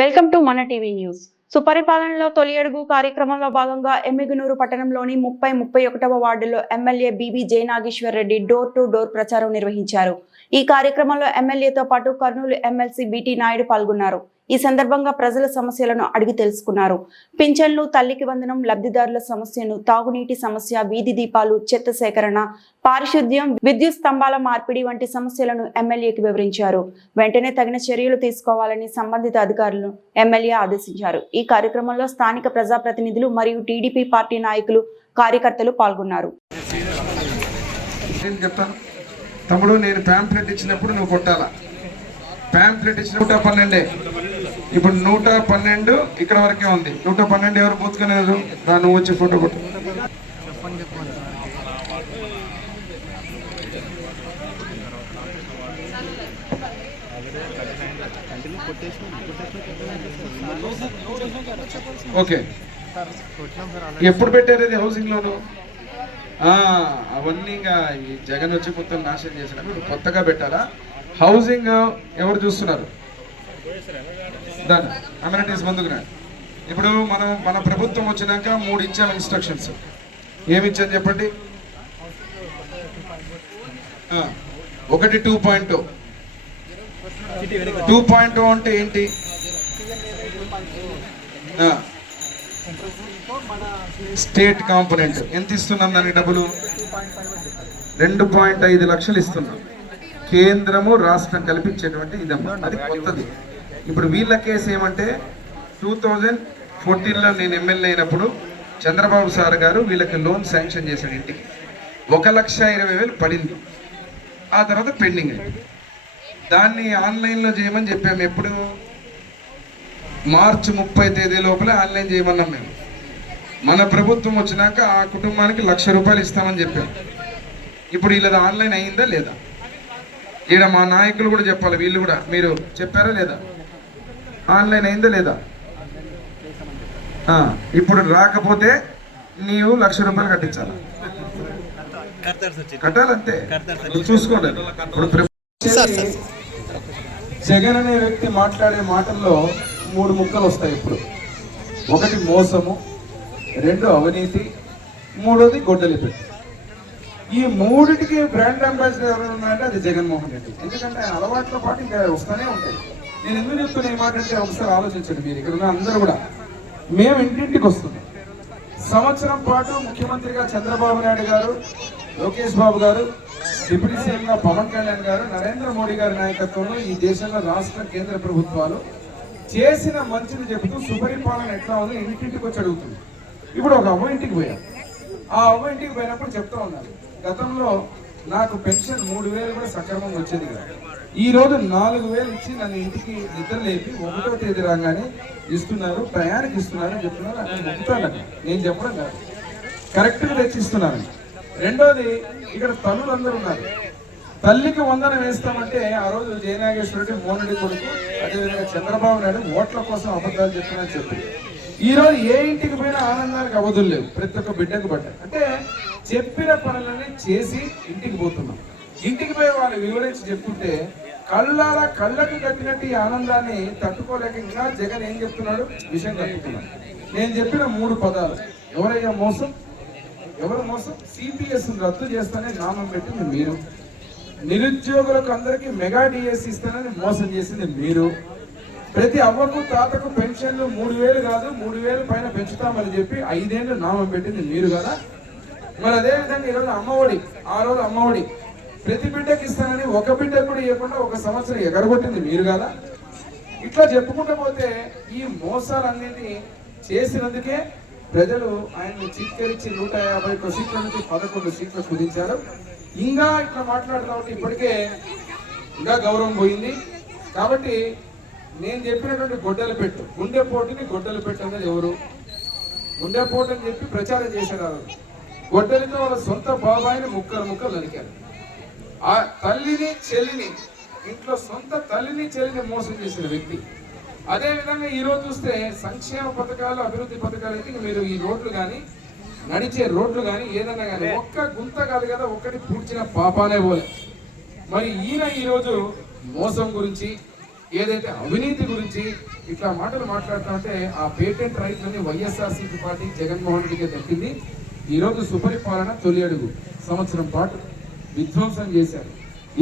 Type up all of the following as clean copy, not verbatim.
Welcome to Mana TV news. సుపరిపాలనలో తొలి అడుగు కార్యక్రమంలో భాగంగా ఎమ్మిగనూరు పట్టణంలోని 31వ వార్డులో MLA B B Jayanageshwar Reddy door to door ప్రచారం నిర్వహించారు. ఈ కార్యక్రమంలో ఎమ్మెల్యేతో పాటు కర్నూలు ఎమ్మెల్సీ బీటీ నాయుడు పాల్గొన్నారు. ఈ సందర్భంగా ప్రజల సమస్యలను అడిగి తెలుసుకున్నారు. పింఛన్లు, తల్లికి వందనం లబ్ధిదారుల సమస్యను, తాగునీటి సమస్య, వీధి దీపాలు, చెత్త సేకరణ, పారిశుద్ధ్యం, విద్యుత్ స్తంభాల మార్పిడి వంటి సమస్యలను ఎమ్మెల్యేకి వివరించారు. వెంటనే తగిన చర్యలు తీసుకోవాలని సంబంధిత అధికారులను ఎమ్మెల్యే ఆదేశించారు. ఈ కార్యక్రమంలో స్థానిక ప్రజాప్రతినిధులు మరియు టీడీపీ పార్టీ నాయకులు, కార్యకర్తలు పాల్గొన్నారు. తమ్ముడు, నేను ప్యాంప్లెట్ ఇచ్చినప్పుడు నువ్వు కొట్టాలా. ప్యాంప్లెట్ ఇచ్చిన 112. ఇప్పుడు 112 ఇక్కడ వరకే ఉంది. 112 ఎవరు పూతుకునేది? నువ్వు వచ్చి ఫోటో కొట్టు. ఓకే, ఎప్పుడు పెట్టారు అది హౌసింగ్ లోను? అవన్నీ ఇంకా ఈ జగన్ వచ్చి మొత్తం నాశనం చేసినప్పుడు కొత్తగా పెట్టాలా? హౌసింగ్ ఎవరు చూస్తున్నారు? దాని అమ్యూనిటీస్ ముందుకురా. ఇప్పుడు మన ప్రభుత్వం వచ్చినాక 3 ఇచ్చాము ఇన్స్ట్రక్షన్స్. ఏమి ఇచ్చాను చెప్పండి? ఒకటి 2.0. 2.0 అంటే ఏంటి? స్టేట్ కాంపోనెంట్ ఎంత ఇస్తున్నాం దానికి డబ్బులు? 2.5 లక్షలు ఇస్తున్నాం. కేంద్రము రాష్ట్రం కల్పించేటువంటి ఇదమ్మా, అది కొత్తది. ఇప్పుడు వీళ్ళ కేసు ఏమంటే 2014లో నేను ఎమ్మెల్యే అయినప్పుడు చంద్రబాబు సార్ గారు వీళ్ళకి లోన్ శాంక్షన్ చేశాడు. ఇంటికి 1,20,000 పడింది. ఆ తర్వాత పెండింగ్ అయింది. దాన్ని ఆన్లైన్లో చేయమని చెప్పాము. ఎప్పుడు? మార్చి 30 తేదీ లోపల ఆన్లైన్ చేయమన్నాం మేము. మన ప్రభుత్వం వచ్చినాక ఆ కుటుంబానికి ₹1,00,000 ఇస్తామని చెప్పాం. ఇప్పుడు వీళ్ళది ఆన్లైన్ అయిందా లేదా? ఈడ మా నాయకులు కూడా చెప్పాలి, వీళ్ళు కూడా. మీరు చెప్పారా లేదా? ఆన్లైన్ అయిందా లేదా? ఇప్పుడు రాకపోతే నీవు ₹1,00,000 కట్టించాలి. కట్టాలంతే, చూసుకోండి. ఇప్పుడు జగన్ అనే వ్యక్తి మాట్లాడే మాటల్లో 3 ముక్కలు వస్తాయి. ఇప్పుడు ఒకటి మోసము, 2 అవినీతి, 3వది గొడ్డలి పెట్టి. ఈ 3టికి బ్రాండ్ అంబాసిడర్ ఎవరైనా ఉన్నాయంటే అది జగన్మోహన్ రెడ్డి. ఎందుకంటే ఆయన అలవాట్ల పాటు ఇంకా వస్తూనే ఉంటాయి. నేను ఎందుకు చెప్తున్నా ఈ మాట అంటే ఒకసారి ఆలోచించండి. మీరు ఇక్కడ ఉన్న అందరూ కూడా, మేము ఇంటింటికి వస్తున్నాం. సంవత్సరం పాటు ముఖ్యమంత్రిగా చంద్రబాబు నాయుడు గారు, లోకేష్ బాబు గారు, డిప్యూటీ సీఎంగా పవన్ కళ్యాణ్ గారు, నరేంద్ర మోడీ గారి నాయకత్వంలో ఈ దేశంలో రాష్ట్ర కేంద్ర ప్రభుత్వాలు చేసిన మంచిని చెబుతూ సుపరిపాలన ఎట్లా ఉందో ఇంటింటికి వచ్చి అడుగుతుంది. ఇప్పుడు ఒక అవ్వ ఇంటికి పోయాం. ఆ అవ్వ ఇంటికి పోయినప్పుడు చెప్తా ఉన్నారు, గతంలో నాకు పెన్షన్ 3,000 కూడా సక్రమంగా వచ్చేది కాదు. ఈ రోజు 4,000 ఇచ్చి నన్ను ఇంటికి నిద్ర లేపి 1వ తేదీ రాగానే ఇస్తున్నారు, ప్రయాణికి ఇస్తున్నారు అని చెప్తున్నారు. అక్కడ మొక్కుతానని నేను చెప్పడం కాదు, కరెక్ట్గా తెచ్చిస్తున్నాను. రెండోది, ఇక్కడ తల్లులు అందరూ ఉన్నారు. తల్లికి వందనం వేస్తామంటే ఆ రోజు జయనాగేశ్వర రెడ్డి మోనడి కొడుకు, అదేవిధంగా చంద్రబాబు నాయుడు ఓట్ల కోసం అబద్ధాలు చెప్తున్నారని చెప్పి ఈ రోజు ఏ ఇంటికి పోయినా ఆనందానికి అవధులు లేవు. ప్రతి ఒక్క బిడ్డకు పడ్డాయి. అంటే చెప్పిన పనులని చేసి ఇంటికి పోతున్నాం. ఇంటికి పోయి వాళ్ళు వివరించి చెప్తుంటే కళ్ళకు కట్టినట్టు ఈ ఆనందాన్ని తట్టుకోలేక ఇంకా జగన్ ఏం చెప్తున్నాడు? విషయం కట్టుకున్నాడు. నేను చెప్పిన 3 పదాలు. ఎవరయ్యా మోసం? ఎవరు మోసం? సిపిఎస్ రద్దు చేస్తానే నామం పెట్టింది మీరు. నిరుద్యోగులకు అందరికీ మెగా డిఎస్ ఇస్తానని మోసం చేసింది మీరు. ప్రతి అవ్వకు తాతకు పెన్షన్లు 3,000 కాదు 3,000 పైన పెంచుతామని చెప్పి 5 ఏళ్ళు నామం పెట్టింది మీరు కదా. మరి అదేవిధంగా ఈరోజు అమ్మఒడి, ఆ రోజు అమ్మఒడి ప్రతి బిడ్డకి ఇస్తానని ఒక బిడ్డకు కూడా ఇవ్వకుండా 1 సంవత్సరం ఎగరగొట్టింది మీరు కదా. ఇట్లా చెప్పుకుంటూ పోతే ఈ మోసాలన్నింటినీ చేసినందుకే ప్రజలు ఆయన్ని చిక్కరించి 151 సీట్ల నుంచి 11 సీట్లు కుదించారు. ఇంకా ఇట్లా మాట్లాడుతూ ఉంటే ఇప్పటికే ఇంకా గౌరవం పోయింది. కాబట్టి నేను చెప్పినటువంటి గొడ్డలు పెట్టు, గుండెపోటుని గొడ్డలు పెట్టు అనేది ఎవరు? గుండెపోటు అని చెప్పి ప్రచారం చేశారు. గొడ్డలితో వాళ్ళ సొంత బాబాయిని ముక్కలు నరికారు. ఆ తల్లిని చెల్లిని, ఇంట్లో సొంత తల్లిని చెల్లిని మోసం చేసిన వ్యక్తి. అదేవిధంగా ఈరోజు చూస్తే సంక్షేమ పథకాలు, అభివృద్ధి పథకాలు అయితే మీరు ఈ రోడ్లు కానీ, నడిచే రోడ్లు కానీ, ఏదన్నా కానీ ఒక్క గుంత కాదు కదా, ఒక్కటి పూడ్చిన పాపానే పోలే. మరి ఈయన ఈరోజు మోసం గురించి, ఏదైతే అవినీతి గురించి ఇట్లా మాటలు మాట్లాడుతుంటే ఆ పేటెంట్ రైట్లని వైఎస్ఆర్సీపీ పార్టీ జగన్మోహన్ రెడ్డికి దక్కింది. ఈరోజు సుపరిపాలన తొలి అడుగు సంవత్సరం పాటు విధ్వంసం చేశారు.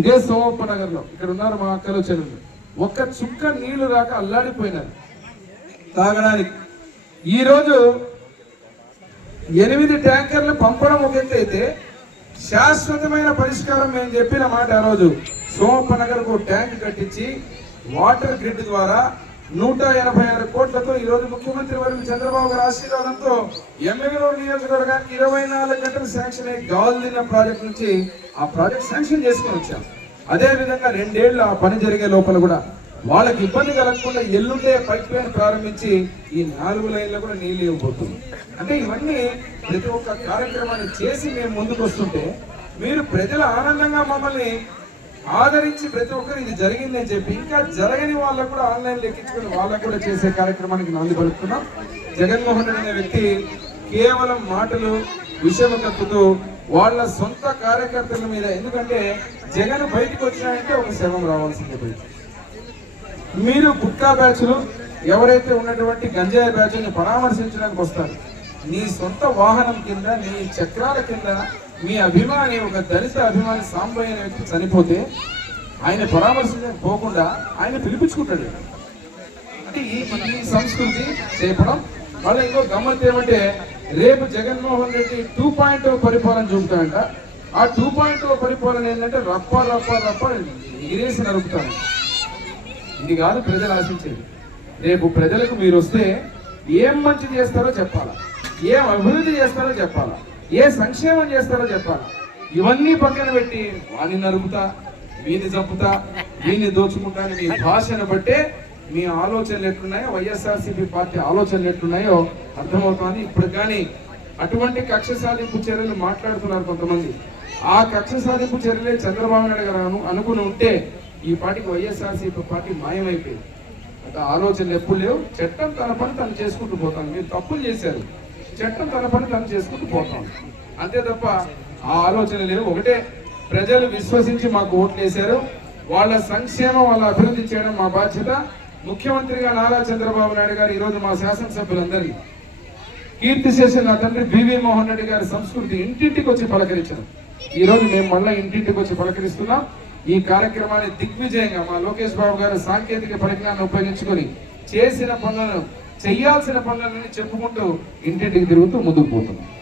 ఇదే సోమప్ప నగర్లో ఇక్కడ ఉన్నారు మా అక్కలు చెల్లెలు, ఒక్క చుక్క నీళ్లు రాక అల్లాడిపోయినారు తాగడానికి. ఈరోజు 8 ట్యాంకర్లు పంపడం ఒక ఎత్తు అయితే శాశ్వతమైన పరిష్కారం మేము చెప్పిన మాట ఆ రోజు సోమప్ప నగర్కు ట్యాంక్ కట్టించి వాటర్ గ్రిడ్ ద్వారా 186 కోట్లతో ఈరోజు ముఖ్యమంత్రి వర్గం చంద్రబాబు గారి ఆశీర్వాదంతో ఎమ్మెగనూరు నియోజకవర్గానికి 24 గంటలు శాంక్షన్ అయ్యి గాల్దిన్న ప్రాజెక్ట్ నుంచి ఆ ప్రాజెక్ట్ శాంక్షన్ చేసుకుని వచ్చాం. అదే విధంగా 2 ఏళ్ళు ఆ పని జరిగే లోపల కూడా వాళ్ళకి ఇబ్బంది కలగకుండా ఎల్లుండే పైప్ లైన్ ప్రారంభించి ఈ 4 లైన్లు కూడా నీళ్ళు ఇవ్వబోతుంది. అంటే ఇవన్నీ ప్రతి ఒక్క కార్యక్రమాన్ని చేసి మేము ముందుకు వస్తుంటే మీరు ప్రజల ఆనందంగా మమ్మల్ని ఆదరించి ప్రతి ఒక్కరు ఇది జరిగిందని చెప్పి ఇంకా జరగని వాళ్ళకు కూడా ఆన్లైన్ లెక్కించుకుని వాళ్ళకు కూడా చేసే కార్యక్రమానికి నాంది పలుకుతున్నాం. జగన్మోహన్ రెడ్డి అనే వ్యక్తి కేవలం మాటలు విషయం కక్కుతూ వాళ్ళ సొంత కార్యకర్తల మీద, ఎందుకంటే జగన్ బయటకు వచ్చినాయంటే ఒక శవం రావాల్సిందే బయట. మీరు గుట్కా బ్యాచ్లు ఎవరైతే ఉన్నటువంటి గంజాయి బ్యాచ్ని పరామర్శించడానికి వస్తారు, నీ సొంత వాహనం కింద నీ చక్రాల కింద మీ అభిమాని ఒక దళిత అభిమాని సాంబయ్య అనే వ్యక్తి చనిపోతే ఆయన పరామర్శించడానికి పోకుండా ఆయన పిలిపించుకుంటాడు. అంటే ఈ సంస్కృతి చేపడం వాళ్ళ ఇంకో గమ్మత్ ఏమంటే రేపు జగన్మోహన్ రెడ్డి 2.0 పరిపాలన చూపుతాడంట. ఆ 2.0 పరిపాలన ఏంటంటే రప్ప రప్ప రప్ప ఎగిరేసి నరుపుతాడు. ఇది కాదు ప్రజలు ఆశించేది. రేపు ప్రజలకు మీరు వస్తే ఏం మంచి చేస్తారో చెప్పాలా, ఏం అభివృద్ధి చేస్తారో చెప్పాలా, ఏ సంక్షేమం చేస్తారో చెప్పాలా. ఇవన్నీ పక్కన పెట్టి వాణ్ణి నరుకుతా, వీని చంపుతా, వీని దోచుకుంటా అని మీ భాషను బట్టే మీ ఆలోచనలు ఎట్లున్నాయో, వైఎస్ఆర్సీపీ పార్టీ ఆలోచనలు ఎట్లున్నాయో అర్థమవుతుంది. ఇప్పుడు కానీ అటువంటి కక్ష సాధింపు చర్యలు మాట్లాడుతున్నారు కొంతమంది. ఆ కక్ష సాధింపు చర్యలే చంద్రబాబు నాయుడు గారు అనుకుని ఉంటే ఈ పార్టీకి వైఎస్ఆర్సీపీ పార్టీ మాయమైపోయింది. ఆలోచనలు ఎప్పుడు లేవు. చట్టం తన పని తను చేసుకుంటూ పోతాను. మీరు తప్పులు చేశారు, చట్టం తన పని తను చేసుకుంటూ పోతాం, అంతే తప్ప ఆ ఆలోచన లేవు. ఒకటే, ప్రజలు విశ్వసించి మాకు ఓట్లు వేశారు. వాళ్ళ సంక్షేమం, వాళ్ళ అభివృద్ధి చేయడం మా బాధ్యత. ముఖ్యమంత్రిగా నారా చంద్రబాబు నాయుడు గారు ఈరోజు మా శాసనసభ్యులందరినీ కీర్తిశేషులు నా తండ్రి బివి మోహన్ రెడ్డి గారి సంస్కృతి ఇంటింటికి వచ్చి పలకరించారు. ఈరోజు మేము మళ్ళీ ఇంటింటికి వచ్చి పలకరిస్తున్నాం. ఈ కార్యక్రమాన్ని దిగ్విజయంగా మా లోకేష్ బాబు గారు సాంకేతిక పరిజ్ఞానాన్ని ఉపయోగించుకొని చేసిన పనులను, చేయాల్సిన పనులని చెప్పుకుంటూ ఇంటింటికి తిరుగుతూ ముందుకు పోతున్నాం.